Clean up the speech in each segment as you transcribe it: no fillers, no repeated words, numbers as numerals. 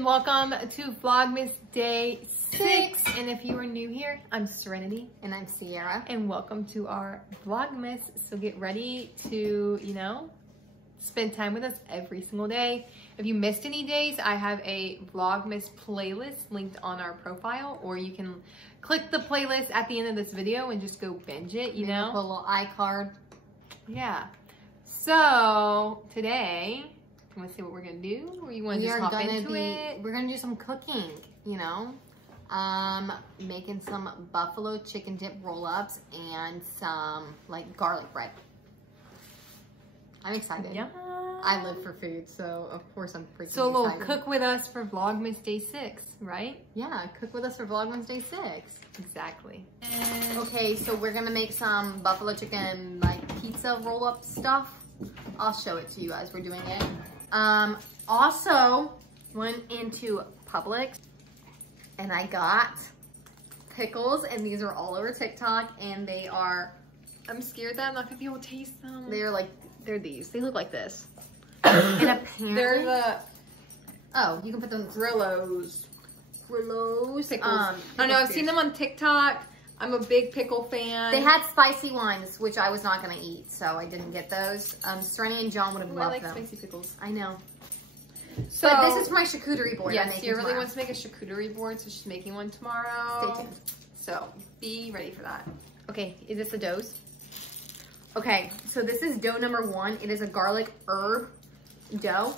and welcome to Vlogmas Day 6. And if you are new here, I'm Serenity. And I'm Sierra. And welcome to our Vlogmas. So get ready to, spend time with us every single day. If you missed any days, I have a Vlogmas playlist linked on our profile, or you can click the playlist at the end of this video and just go binge it, Put a little iCard. Yeah. So today, you want to see what we're gonna do, or you want to just hop into it? We're gonna do some cooking. Making some buffalo chicken dip roll-ups and some garlic bread. I'm excited. Yeah. I live for food, so of course I'm pretty excited. So a little cook with us for Vlogmas Day 6, right? Yeah, cook with us for Vlogmas Day 6. Exactly. Okay, so we're gonna make some buffalo chicken pizza roll-up stuff. I'll show it to you as we're doing it. Also went into Publix and I got pickles, and these are all over TikTok, and they are, I'm scared that I'm not gonna be able to taste them. They're these. They look like this. And apparently they're the you can put them Grillos pickles. I don't know, I've seen them on TikTok. I'm a big pickle fan. They had spicy ones, which I was not gonna eat, so I didn't get those. Serenity and John would have loved them. I like spicy pickles. I know. So but this is my charcuterie board. Yes, Sierra really wants to make a charcuterie board, so she's making one tomorrow. Stay tuned. So be ready for that. Okay, is this a dose? Okay, so this is dough number 1. It is a garlic herb dough.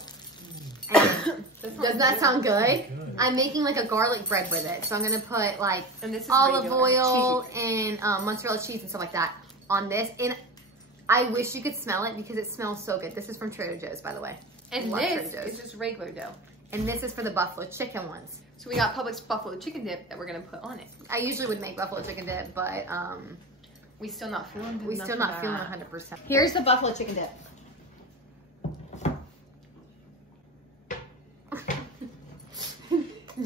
And does that sound good? I'm making a garlic bread with it. So I'm gonna put and this is olive oil and mozzarella cheese and stuff like that on this. And I wish you could smell it because it smells so good. This is from Trader Joe's, by the way. And this is just regular dough. And this is for the buffalo chicken ones. So we got Publix buffalo chicken dip that we're gonna put on it. I usually would make buffalo chicken dip, but we still not feeling 100%. Here's the buffalo chicken dip.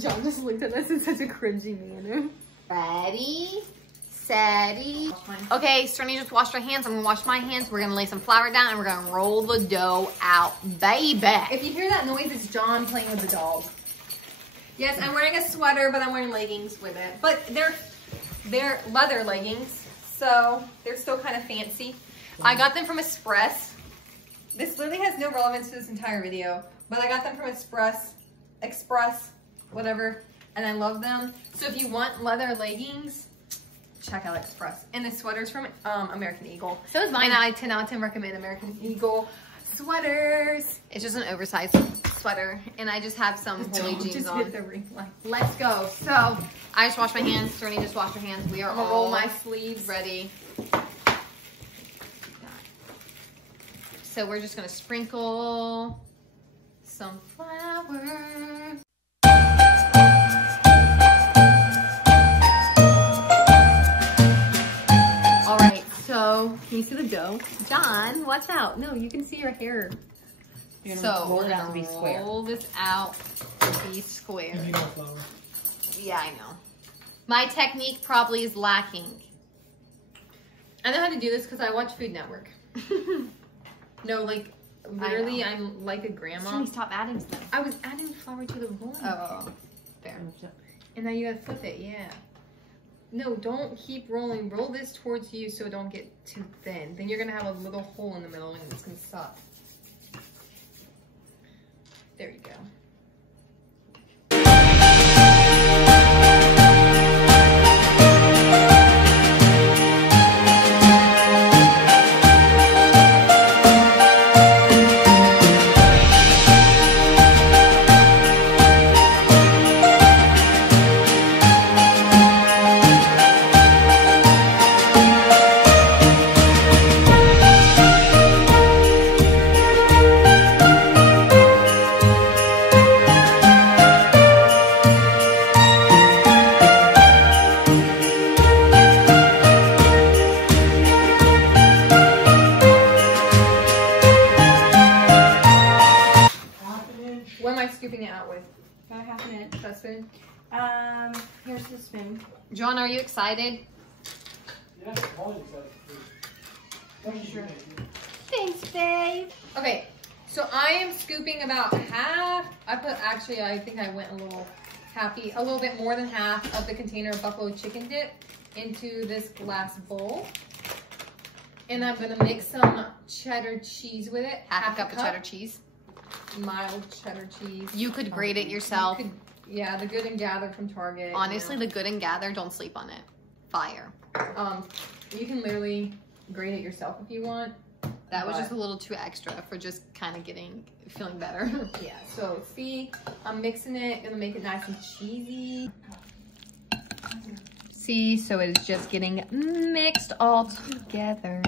John just looked at us in such a cringy manner. Ready, steady. Okay, Serenity just washed her hands. I'm gonna wash my hands. We're gonna lay some flour down and we're gonna roll the dough out, baby. If you hear that noise, it's John playing with the dog. Yes, I'm wearing a sweater, but I'm wearing leggings with it. But they're leather leggings, so they're still kind of fancy. I got them from Express. This literally has no relevance to this entire video, but I got them from Express, whatever, and I love them. So if you want leather leggings, check out Express. And the sweater's from American Eagle. So is mine. And I 10 out of 10 recommend American Eagle sweaters. It's just an oversized sweater, and I just have some holy jeans on. Let's go. So I just washed my hands. Serenity just washed her hands. We are I'm gonna roll my sleeves. Ready. So we're just gonna sprinkle some flour. All right, so can you see the dough? John, watch out. No, you can see your hair. So roll it out to be square. Roll this out to be square. Yeah, I know. My technique probably is lacking. I know how to do this because I watch Food Network. No, literally, I'm like a grandma. Can you stop adding stuff? I was adding flour to the rolling pin. Oh, fair. And now you gotta flip it, yeah. No, don't keep rolling. Roll this towards you so it don't get too thin. Then you're gonna have a little hole in the middle and it's gonna suck. There you go. Here's the spoon. John, are you excited? Yeah, I'm always excited. Sure. Thanks, babe. Okay, So I am scooping about half. I think I went a little bit more than half of the container of buffalo chicken dip into this glass bowl. And I'm gonna mix some cheddar cheese with it. Half a cup of cheddar cheese. Mild cheddar cheese. You could grate it yourself. Yeah, the Good and Gather from Target. Honestly, the Good and Gather, don't sleep on it. Fire. You can literally grate it yourself if you want. That was just a little too extra for just kind of feeling better. Yeah, so see, I'm mixing it, gonna make it nice and cheesy. See, so it's just getting mixed all together.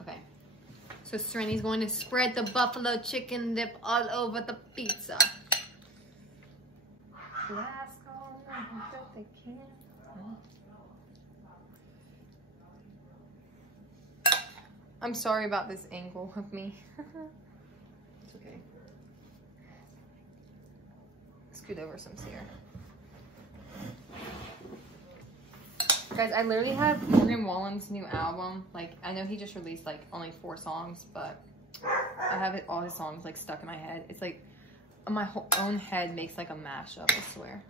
Okay, so Sereni's going to spread the buffalo chicken dip all over the pizza. I'm sorry about this angle of me. It's okay. Scoot over some Sierra. Guys, I literally have Morgan Wallen's new album. Like, I know he just released like only 4 songs, but I have all his songs like stuck in my head. It's like my own head makes like a mashup, I swear.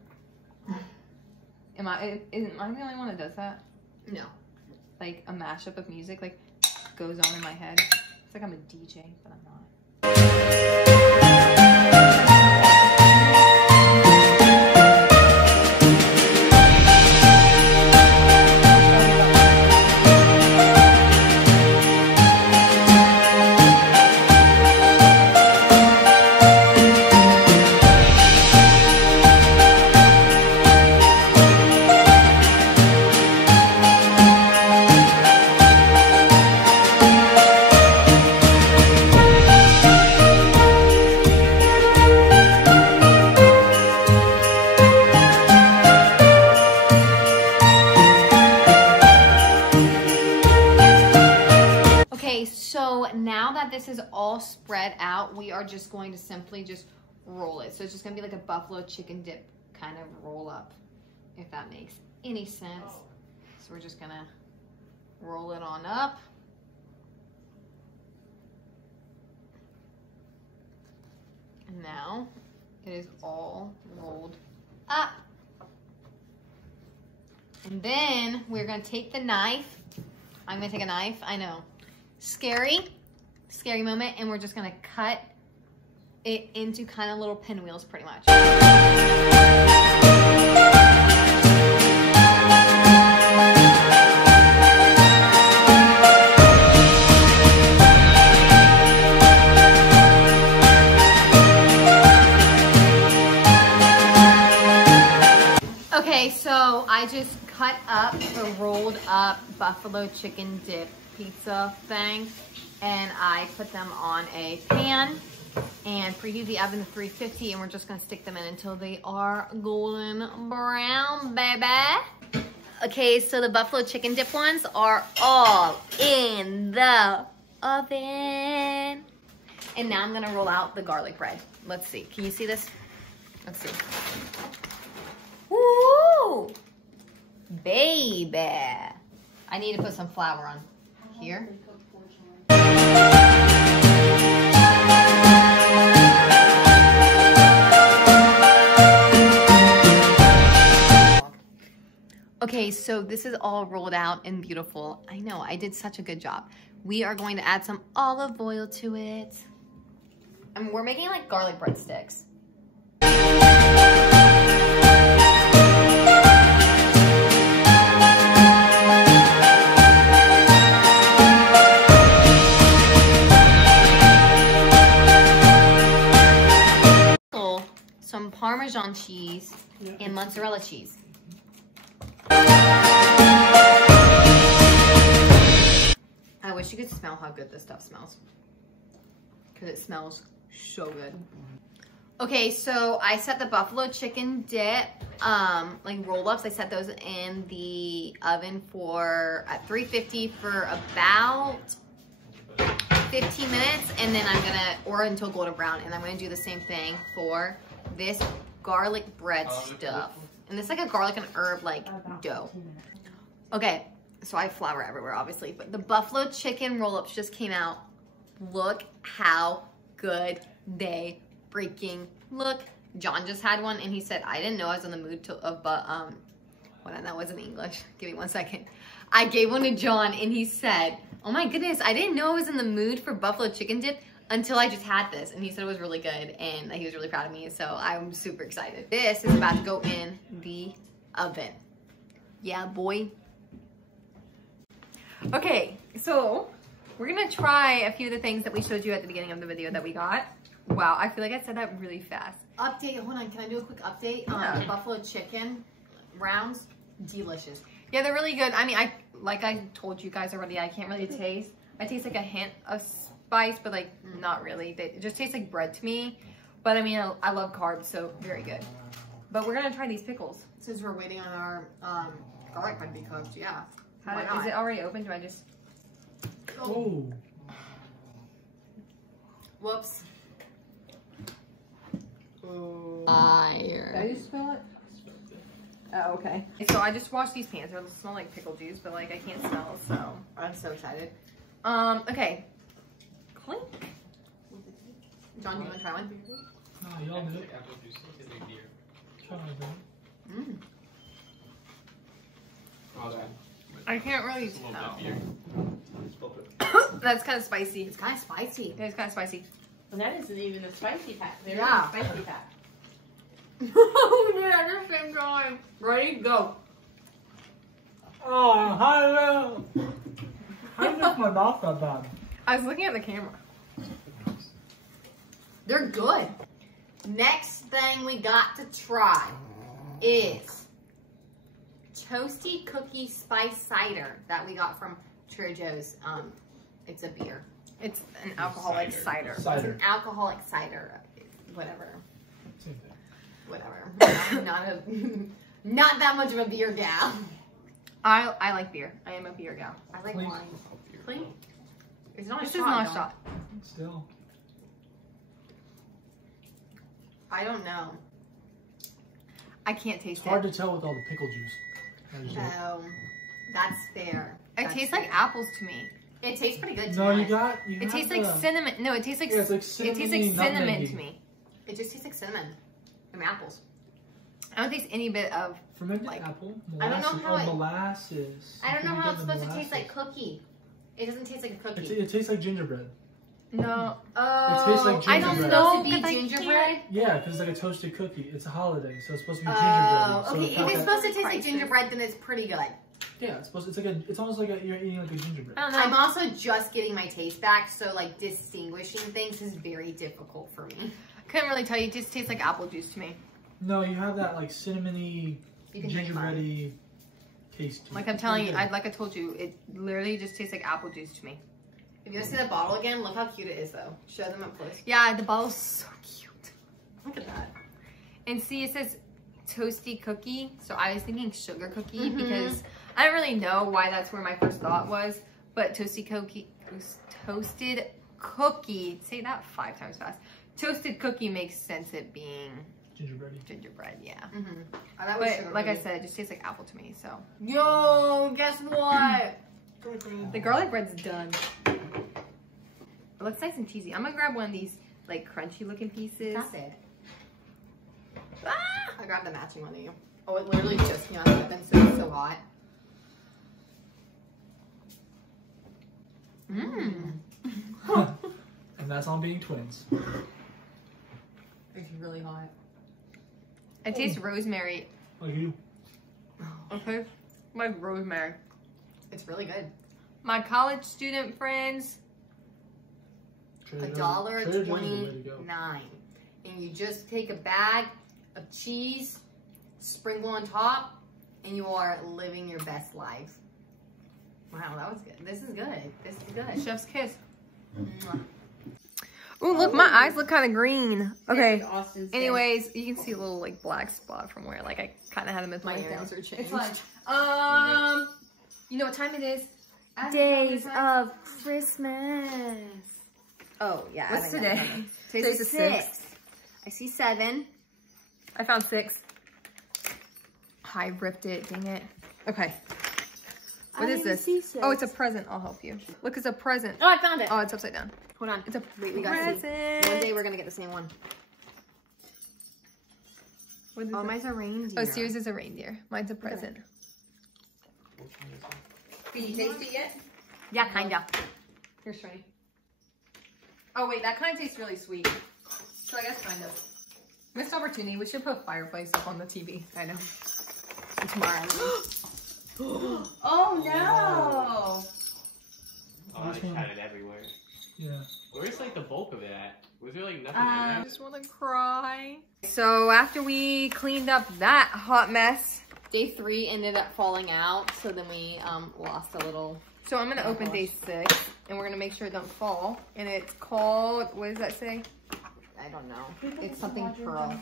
Am I the only one that does that? No. Like a mashup of music like goes on in my head. It's like I'm a DJ, but I'm not. This is all spread out, we are just going to simply just roll it. So it's just gonna be like a buffalo chicken dip kind of roll up, if that makes any sense. So we're just gonna roll it on up. And now it is all rolled up. And then we're gonna take the knife. I'm gonna take a knife, I know. Scary moment, and we're just gonna cut it into kind of little pinwheels pretty much. Okay, so I just cut up the rolled up buffalo chicken dip pizza thing, and I put them on a pan and preheat the oven to 350, and we're just gonna stick them in until they are golden brown, baby. Okay, so the buffalo chicken dip ones are all in the oven. And now I'm gonna roll out the garlic bread. Let's see, can you see this? Let's see. Woo! Baby. I need to put some flour on here. Okay, so this is all rolled out and beautiful. I know, I did such a good job. We are going to add some olive oil to it. And we're making like garlic breadsticks. Some Parmesan cheese and mozzarella cheese. I wish you could smell how good this stuff smells, because it smells so good. Okay, so I set the buffalo chicken dip, like roll-ups, I set those in the oven at 350 for about 15 minutes, and then or until golden brown, and I'm gonna do the same thing for this garlic bread stuff. And it's like a garlic and herb like dough. Okay, so I have flour everywhere obviously, but the buffalo chicken roll-ups just came out. look how good they freaking look. John just had one and he said, I didn't know I was in the mood to, but hold on, that wasn't English. Give me 1 second. I gave one to John and he said, oh my goodness, I didn't know I was in the mood for buffalo chicken dip until I just had this. And he said it was really good and he was really proud of me. So I'm super excited. This is about to go in the oven. Yeah, boy. Okay, so we're gonna try a few of the things that we showed you at the beginning of the video that we got. Wow, I feel like I said that really fast. Update, hold on, can I do a quick update on the buffalo chicken rounds? Delicious. Yeah, they're really good. I mean, like I told you guys already, I can't really taste. I taste like a hint of spice, but like not really. It just tastes like bread to me. But I mean, I love carbs, so very good. But we're gonna try these pickles. Since we're waiting on our garlic bread to be cooked, yeah. Is it already open? Do I just... Oh. Whoops. Fire. Did I just smell it? Oh, okay. So I just washed these pans. They smell like pickle juice, but like I can't smell, so. I'm so excited. Okay. Clink. John, do you want to try one? No, y'all do it. Try it. Mmm. I can't really tell. That's kind of spicy. It's kind of spicy. It's kind of spicy. And that isn't even the spicy pack. There's Yeah. the spicy pack. Oh, yeah, at the same time. Ready? Go. Oh, hello. How does my mouth that bad? I was looking at the camera. They're good. Next thing we got to try is toasty cookie spice cider that we got from Trader Joe's. It's a beer. It's an alcoholic cider. It's Cider. an alcoholic cider. Whatever. Same thing. Whatever. Not that much of a beer gal. I like beer. I am a beer gal. I like Clink. wine. Clink? It's not This a is shot. not a though. shot. Still. I don't know. I can't taste It's hard it. to tell with all the pickle juice. That's fair. It That's tastes fair. like apples to me. It tastes pretty good to No, me. you got. It tastes like cinnamon. No, it tastes like Yeah, it's like it tastes like cinnamon nutmeggy. to me. It just tastes like cinnamon from apples. I don't taste any bit of. Fermented Like- apple. I don't know Molasses. how it- Molasses. I don't know You how get it's the supposed to taste like molasses. cookie. It doesn't taste like a cookie. It tastes like gingerbread. No. Oh, tastes like I don't gingerbread. know. It's supposed to be 'cause I gingerbread. Yeah, because it's like a toasted cookie. It's a holiday, so it's supposed to be Oh, gingerbread. So okay. it's If got it's that- supposed to taste like Crisis. gingerbread, then it's pretty good. Yeah, it's supposed. It's like a. It's almost like you're eating like a gingerbread. I don't know. I'm also just getting my taste back, so like distinguishing things is very difficult for me. Couldn't really tell you. It just tastes like apple juice to me. No, you have that like cinnamony, You can drink gingerbready taste. to Like it. I'm telling you, It's like I told you, it literally just tastes like apple juice to me. If you want to see the bottle again, look how cute it is, though. Show them up close. Yeah, the bottle's so cute. Look at that. And see, it says toasty cookie. So I was thinking sugar cookie Mhm. because I don't really know why that's where my first thought was. But toasted cookie, say that 5 times fast. Toasted cookie makes sense it being gingerbready. gingerbread, yeah. Mm-hmm. Oh, that was But sugar like I cookie. said, it just tastes like apple to me, so. Yo, guess what? The garlic bread's done. It looks nice and cheesy. I'm gonna grab one of these like crunchy looking pieces. Stop it. Ah! I grabbed the matching one of you. Oh, it literally just came out of the oven, so it's so hot. Mmm. And that's on being twins. It's really hot. It tastes rosemary. Like you. Okay. Like rosemary. It's really good. My college student friends. Trader Joe's- Trader Joe's is the way to go. $1.29, and you just take a bag of cheese, sprinkle on top, and you are living your best life. Wow, that was good. This is good. This is good. Chef's kiss. Mwah. Ooh, look, my eyes look kind of green. Okay. Austin's Anyways, you can see a little like black spot from where like I kind of had them with My my nails hair. are changed. It's fine. You know what time it is? Days of Christmas. Oh, yeah. What's today? Today's the 6th. 6th. I see 7. I found 6. I ripped it, dang it. Okay. What is this? Oh, it's a present. I'll help you. Look, it's a present. Oh, I found it. Oh, it's upside down. Hold on. It's a Wait, we gotta see. present. One day we're gonna get the same one. What is Oh, it? mine's a reindeer. Oh, Sears is a reindeer. Mine's a present. Can you taste it yet? Yeah, kinda. Here's trying. Oh wait, that kind of tastes really sweet. So I guess kind of. Missed opportunity. We should put a fireplace up on the TV. I know. And tomorrow. Oh no! Oh, I shot it everywhere. Yeah. Where's like the bulk of it at? Was there like nothing in I there? just want to cry. So after we cleaned up that hot mess, Day 3 ended up falling out, so then we lost a little. so I'm gonna open day 6, and we're gonna make sure it don't fall. And it's called, what does that say? I don't know. It's something pearl.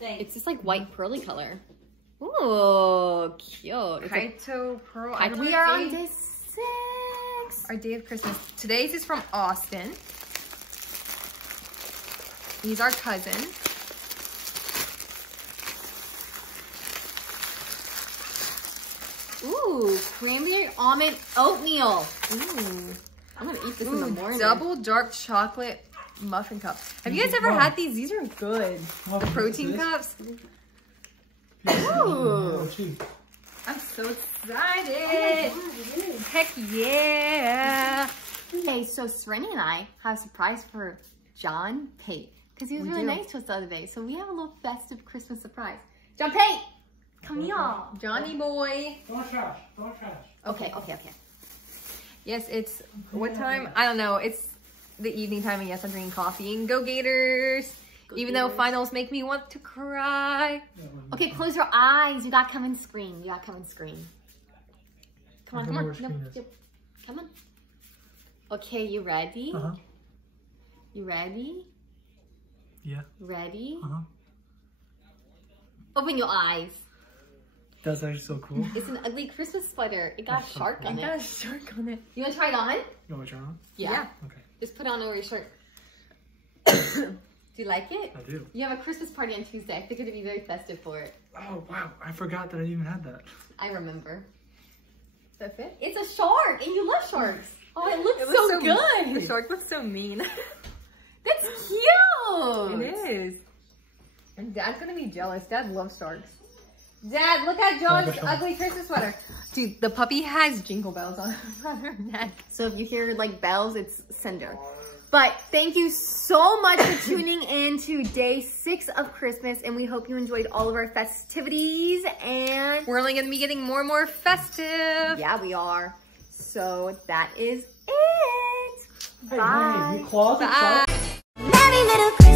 Thanks. It's just like white pearly color. Ooh, cute. It's like, Kaito Pearl. and we are on day 6. Our day of Christmas. Today's is from Austin. He's our cousin. Ooh, cranberry almond oatmeal. Ooh. I'm gonna eat this in the morning. Double dark chocolate muffin cups. Have you guys ever had these? These are good. The protein cups. Ooh. I'm so excited. Heck yeah. Hey, so Serenity and I have a surprise for John Pate because he was really nice to us the other day. So we have a little festive Christmas surprise. John Pate, come here. Johnny boy. Don't trash. Don't trash. Okay. Yes, it's what time? I don't know. It's the evening time, and yes, I'm drinking coffee. And go Gators. Even though finals make me want to cry. Okay, close your eyes. You gotta come and scream. Come on. Come on. Okay, you ready? Uh-huh. You ready? Yeah. Ready? Uh-huh. Open your eyes. That's actually so cool. It's an ugly Christmas sweater. It got a shark on It got it. a shark on it. You wanna try it on? You want to try on? Yeah. Okay. Just put it on over your shirt. Do you like it? I do. You have a Christmas party on Tuesday. I think it'd be very festive for it. Oh, wow. I forgot that I even had that. I remember. Does that fit? It's a shark, and you love sharks. Oh, it looks looks so The good. shark looks so mean. That's cute. It is. And Dad's gonna be jealous. Dad loves sharks. Dad, look at John's ugly Christmas sweater. Dude, the puppy has jingle bells on her neck. So if you hear like bells, it's Cinder. But thank you so much for tuning in to day 6 of Christmas, and we hope you enjoyed all of our festivities. And We're only gonna be getting more and more festive. yeah, we are. So that is it. Hey, Bye. honey, you closet Bye. shop? Merry little Christmas.